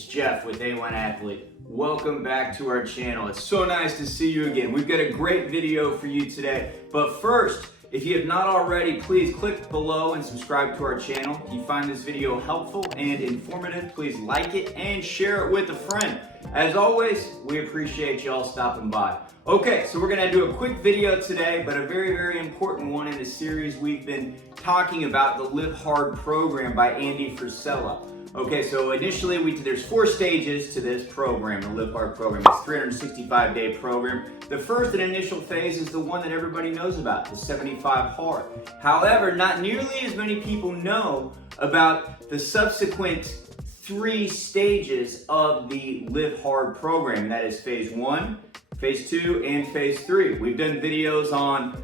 it's Jeff with A1 Athlete. Welcome back to our channel. It's so nice to see you again. We've got a great video for you today. But first, if you have not already, please click below and subscribe to our channel. If you find this video helpful and informative, please like it and share it with a friend. As always, we appreciate y'all stopping by. Okay, so we're gonna do a quick video today, but a very, very important one in the series. We've been talking about the Live Hard program by Andy Frisella. Okay, so initially there's 4 stages to this program, the Live Hard program. It's a 365-day program. The first and initial phase is the one that everybody knows about, the 75 Hard. However, not nearly as many people know about the subsequent 3 stages of the Live Hard program. That is phase 1, phase 2, and phase 3. We've done videos on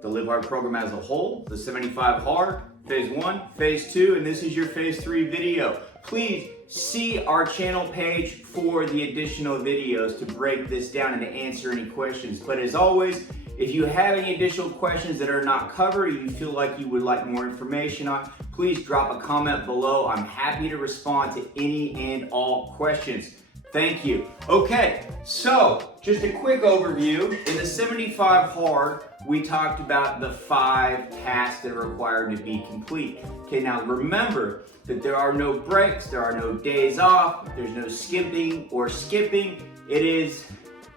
the Live Hard program as a whole, the 75 Hard, phase 1, phase 2, and this is your phase 3 video. Please see our channel page for the additional videos to break this down and to answer any questions. But as always, if you have any additional questions that are not covered or you feel like you would like more information on, please drop a comment below. I'm happy to respond to any and all questions. Thank you. Okay, so just a quick overview. In the 75 Hard, we talked about the 5 tasks that are required to be complete. Okay, now remember that there are no breaks, there are no days off, there's no skipping or skipping. It is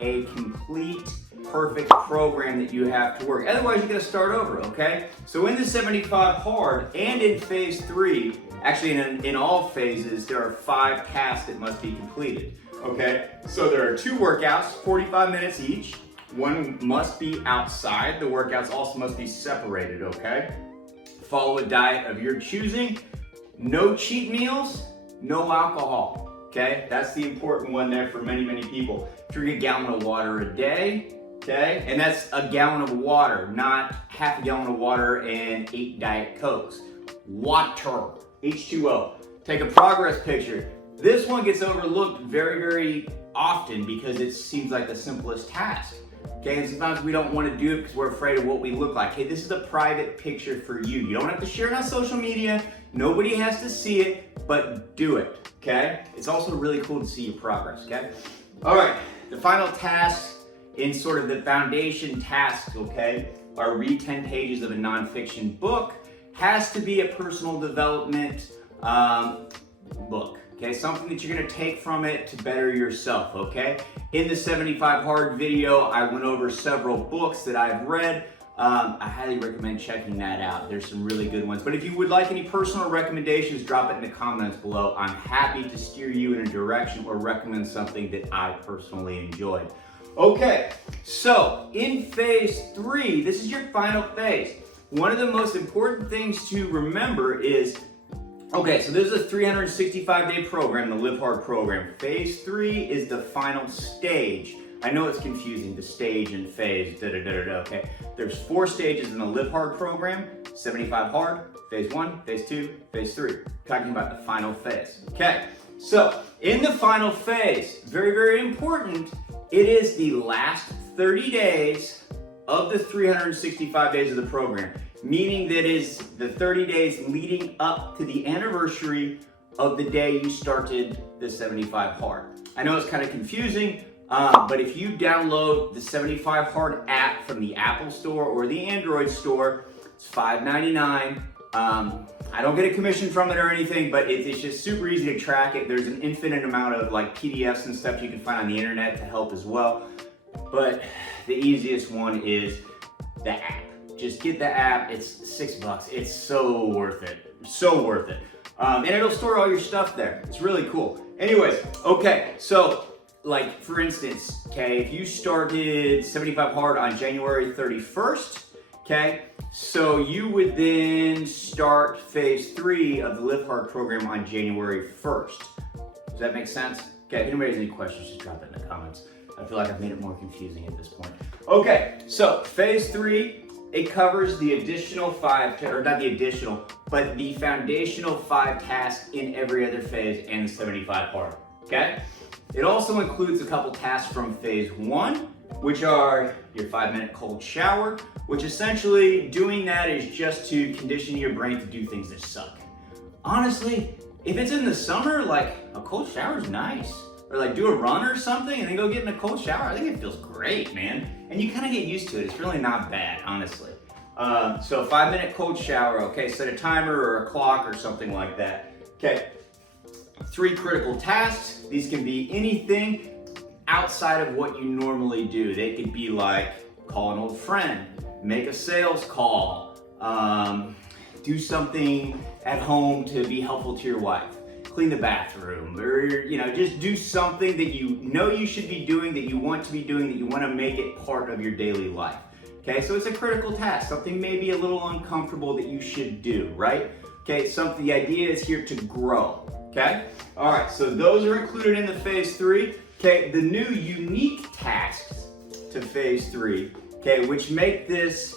a complete, perfect program that you have to work. Otherwise, you're gonna start over, okay? So in the 75 Hard and in phase 3, actually in all phases, there are 5 tasks that must be completed. Okay, so there are 2 workouts, 45 minutes each. One must be outside. The workouts also must be separated, okay? Follow a diet of your choosing. No cheat meals, no alcohol, okay? That's the important one there for many, many people. Drink a gallon of water a day, okay? And that's a gallon of water, not half a gallon of water and 8 Diet Cokes. Water, H2O. Take a progress picture. This one gets overlooked very, very often because it seems like the simplest task. Okay, and sometimes we don't want to do it because we're afraid of what we look like. Hey, this is a private picture for you. You don't have to share it on social media. Nobody has to see it, but do it, okay? It's also really cool to see your progress, okay? All right, the final task in sort of the foundation tasks, okay, are read 10 pages of a nonfiction book. Has to be a personal development book. Okay, something that you're gonna take from it to better yourself, okay? In the 75 Hard video, I went over several books that I've read. I highly recommend checking that out. There's some really good ones. But if you would like any personal recommendations, drop it in the comments below. I'm happy to steer you in a direction or recommend something that I personally enjoyed. Okay, so in phase 3, this is your final phase. One of the most important things to remember is, okay, so this is a 365-day program, the Live Hard program. Phase 3 is the final stage. I know it's confusing, the stage and phase, okay? There's 4 stages in the Live Hard program, 75 Hard, phase 1, phase 2, phase 3. Talking about the final phase, okay? So, in the final phase, very, very important, it is the last 30 days of the 365 days of the program. Meaning that is the 30 days leading up to the anniversary of the day you started the 75 Hard. I know it's kind of confusing, but if you download the 75 Hard app from the Apple Store or the Android Store, it's $5.99. I don't get a commission from it or anything, but it's just super easy to track it. There's an infinite amount of like PDFs and stuff you can find on the internet to help as well. But the easiest one is the app. Just get the app, it's $6. It's so worth it, so worth it. And it'll store all your stuff there. It's really cool. Anyways, okay, so like for instance, okay, if you started 75 Hard on January 31st, okay, so you would then start phase 3 of the Live Hard program on January 1st. Does that make sense? Okay, if anybody has any questions, just drop it in the comments. I feel like I've made it more confusing at this point. Okay, so phase 3, it covers the additional 5, or not the additional, but the foundational 5 tasks in every other phase and the 75 Hard, okay? It also includes a couple tasks from phase 1, which are your 5-minute cold shower, which essentially doing that is just to condition your brain to do things that suck. Honestly, if it's in the summer, like a cold shower is nice. Or like do a run or something and then go get in a cold shower. I think it feels great, man. And you kind of get used to it. It's really not bad, honestly. So a 5-minute cold shower, okay? Set a timer or a clock or something like that. Okay, 3 critical tasks. These can be anything outside of what you normally do. They could be like call an old friend, make a sales call, do something at home to be helpful to your wife, clean the bathroom, or just do something that you know you should be doing, that you want to be doing, that you want to make it part of your daily life. Okay, so it's a critical task, something maybe a little uncomfortable that you should do, right? Okay, the idea is here to grow, okay? All right, so those are included in the phase 3. Okay, the new unique tasks to phase 3, okay, which make this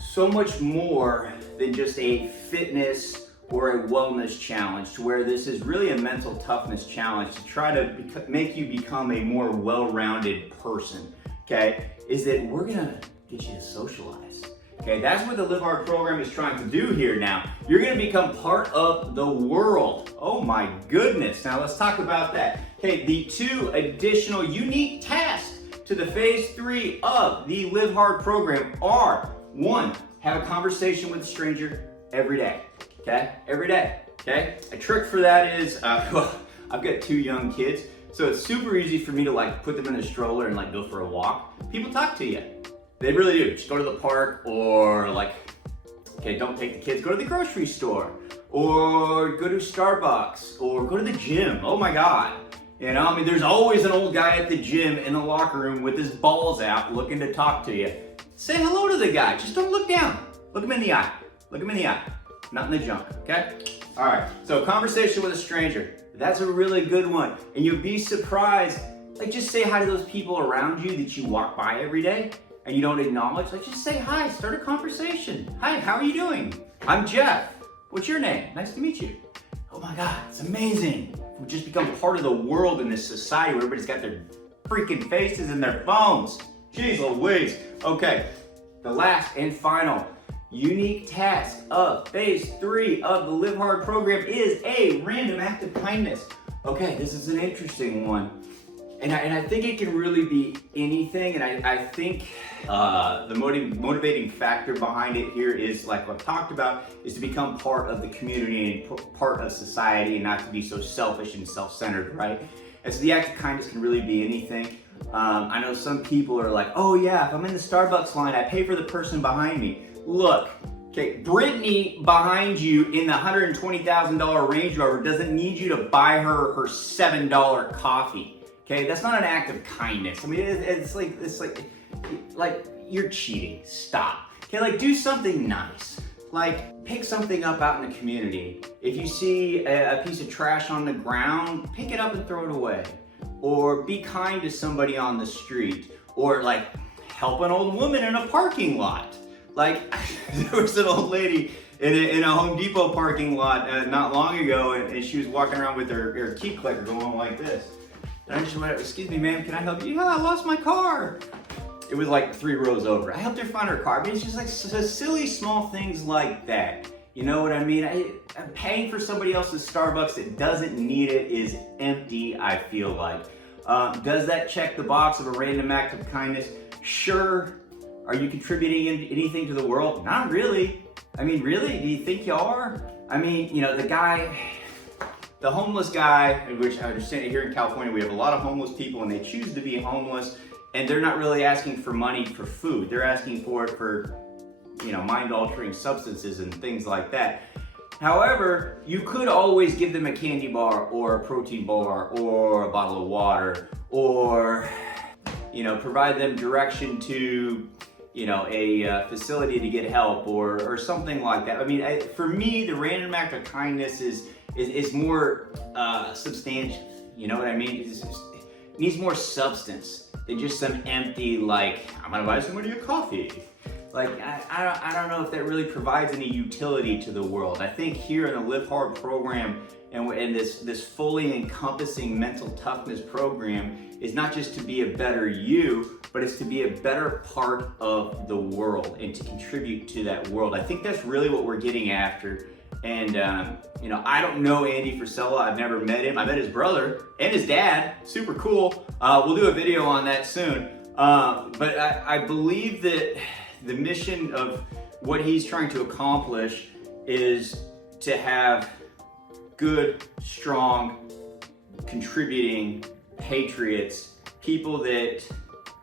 so much more than just a fitness or a wellness challenge, to where this is really a mental toughness challenge to try to make you become a more well-rounded person, okay, is that we're gonna get you to socialize. Okay, that's what the Live Hard program is trying to do here now. You're gonna become part of the world. Oh my goodness. Now let's talk about that. Okay, the 2 additional unique tasks to the phase 3 of the Live Hard program are: 1, have a conversation with a stranger every day. Okay, every day. Okay, a trick for that is, well, I've got 2 young kids, so it's super easy for me to like put them in a stroller and like go for a walk. People talk to you. They really do. Just go to the park, or like, okay, don't take the kids, go to the grocery store, or go to Starbucks, or go to the gym. Oh my God. I mean, there's always an old guy at the gym in the locker room with his balls out looking to talk to you. Say hello to the guy. Just don't look down. Look him in the eye. Look him in the eye. Not in the junk, okay? All right, so conversation with a stranger. That's a really good one. And you'll be surprised, like just say hi to those people around you that you walk by every day and you don't acknowledge. Like just say hi, start a conversation. Hi, how are you doing? I'm Jeff. What's your name? Nice to meet you. Oh my God, it's amazing. We've just become part of the world in this society where everybody's got their freaking faces in their phones. Jeez Louise. Okay, the last and final unique task of phase 3 of the Live Hard program is a random act of kindness. Okay, this is an interesting one. And I think it can really be anything. And I think the motivating factor behind it here is, like what I've talked about, is to become part of the community and part of society, and not to be so selfish and self-centered, right? And so the act of kindness can really be anything. I know some people are like, oh yeah, if I'm in the Starbucks line, I pay for the person behind me. Look, okay, Brittany behind you in the $120,000 Range Rover doesn't need you to buy her $7 coffee. Okay, that's not an act of kindness. I mean, it's like you're cheating. Stop. Okay, like do something nice. Like pick something up out in the community. If you see a piece of trash on the ground, pick it up and throw it away. Or be kind to somebody on the street. Or like help an old woman in a parking lot. Like there was an old lady in a Home Depot parking lot not long ago, and she was walking around with her key clicker going like this. And I just went, excuse me, ma'am, can I help you? Yeah, I lost my car. It was like 3 rows over. I helped her find her car. I mean, it's just like silly small things like that. You know what I mean? Paying for somebody else's Starbucks that doesn't need it is empty, I feel like. Does that check the box of a random act of kindness? Sure. Are you contributing anything to the world? Not really. I mean, really? Do you think you are? I mean, the homeless guy, which I understand here in California, we have a lot of homeless people and they choose to be homeless, and they're not really asking for money for food. They're asking for it for, mind-altering substances and things like that. However, you could always give them a candy bar or a protein bar or a bottle of water, or, provide them direction to, a facility to get help or something like that. I mean, for me, the random act of kindness is more substantial. You know what I mean? It needs more substance than just some empty, like, I'm gonna buy somebody a coffee. Like, I don't know if that really provides any utility to the world. I think here in the Live Hard program and this fully encompassing mental toughness program is not just to be a better you, but it's to be a better part of the world and to contribute to that world. I think that's really what we're getting after And I don't know Andy Frisella. I've never met him. I met his brother and his dad. Super cool. We'll do a video on that soon. But I believe that the mission of what he's trying to accomplish is to have good, strong, contributing patriots, people that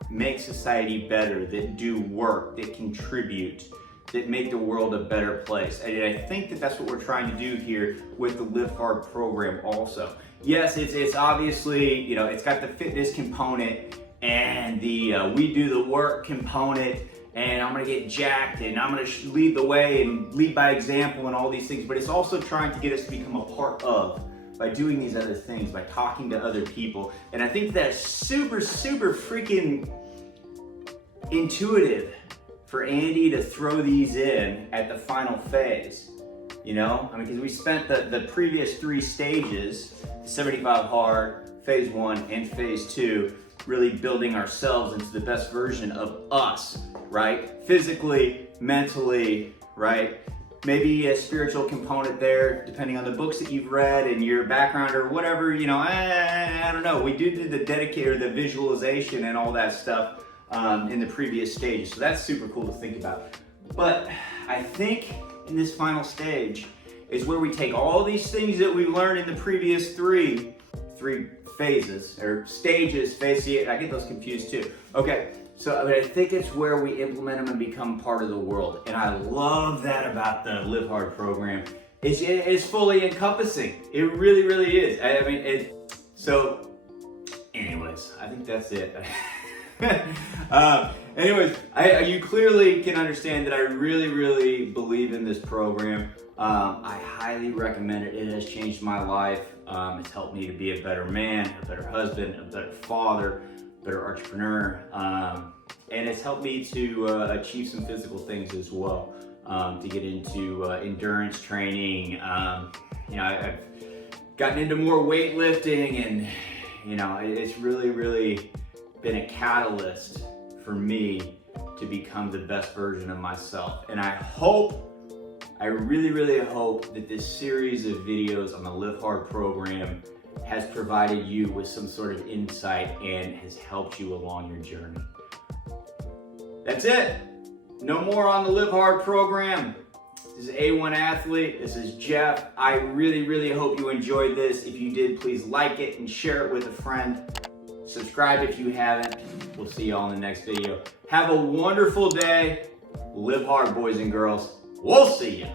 make society better, that do work, that contribute, that make the world a better place. And I think that that's what we're trying to do here with the Live Hard program also. Yes, it's obviously, it's got the fitness component and the we do the work component, and I'm gonna get jacked and I'm gonna lead the way and lead by example and all these things, but it's also trying to get us to become a part of by doing these other things, by talking to other people. And I think that's super, super freaking intuitive for Andy to throw these in at the final phase. Because we spent the previous 3 stages, 75 hard, phase 1 and phase 2, really building ourselves into the best version of us, right? Physically, mentally, right? Maybe a spiritual component there, depending on the books that you've read and your background or whatever, I don't know. We did the dedicator, the visualization and all that stuff in the previous stages. So that's super cool to think about. But I think in this final stage is where we take all these things that we've learned in the previous three phases or stages. I get those confused too. Okay. So I think it's where we implement them and become part of the world. And I love that about the Live Hard program. It's fully encompassing. It really, really is. So anyways, I think that's it. You clearly can understand that I really, really believe in this program. I highly recommend it. It has changed my life. It's helped me to be a better man, a better husband, a better father, better entrepreneur, and it's helped me to achieve some physical things as well, to get into endurance training. I've gotten into more weightlifting, and it's really, really been a catalyst for me to become the best version of myself. And I really, really hope that this series of videos on the Live Hard program has provided you with some sort of insight and has helped you along your journey. That's it. No more on the Live Hard program. This is A1 Athlete. This is Jeff. I really, really hope you enjoyed this. If you did, please like it and share it with a friend. Subscribe if you haven't. We'll see you all in the next video. Have a wonderful day. Live hard, boys and girls. We'll see you.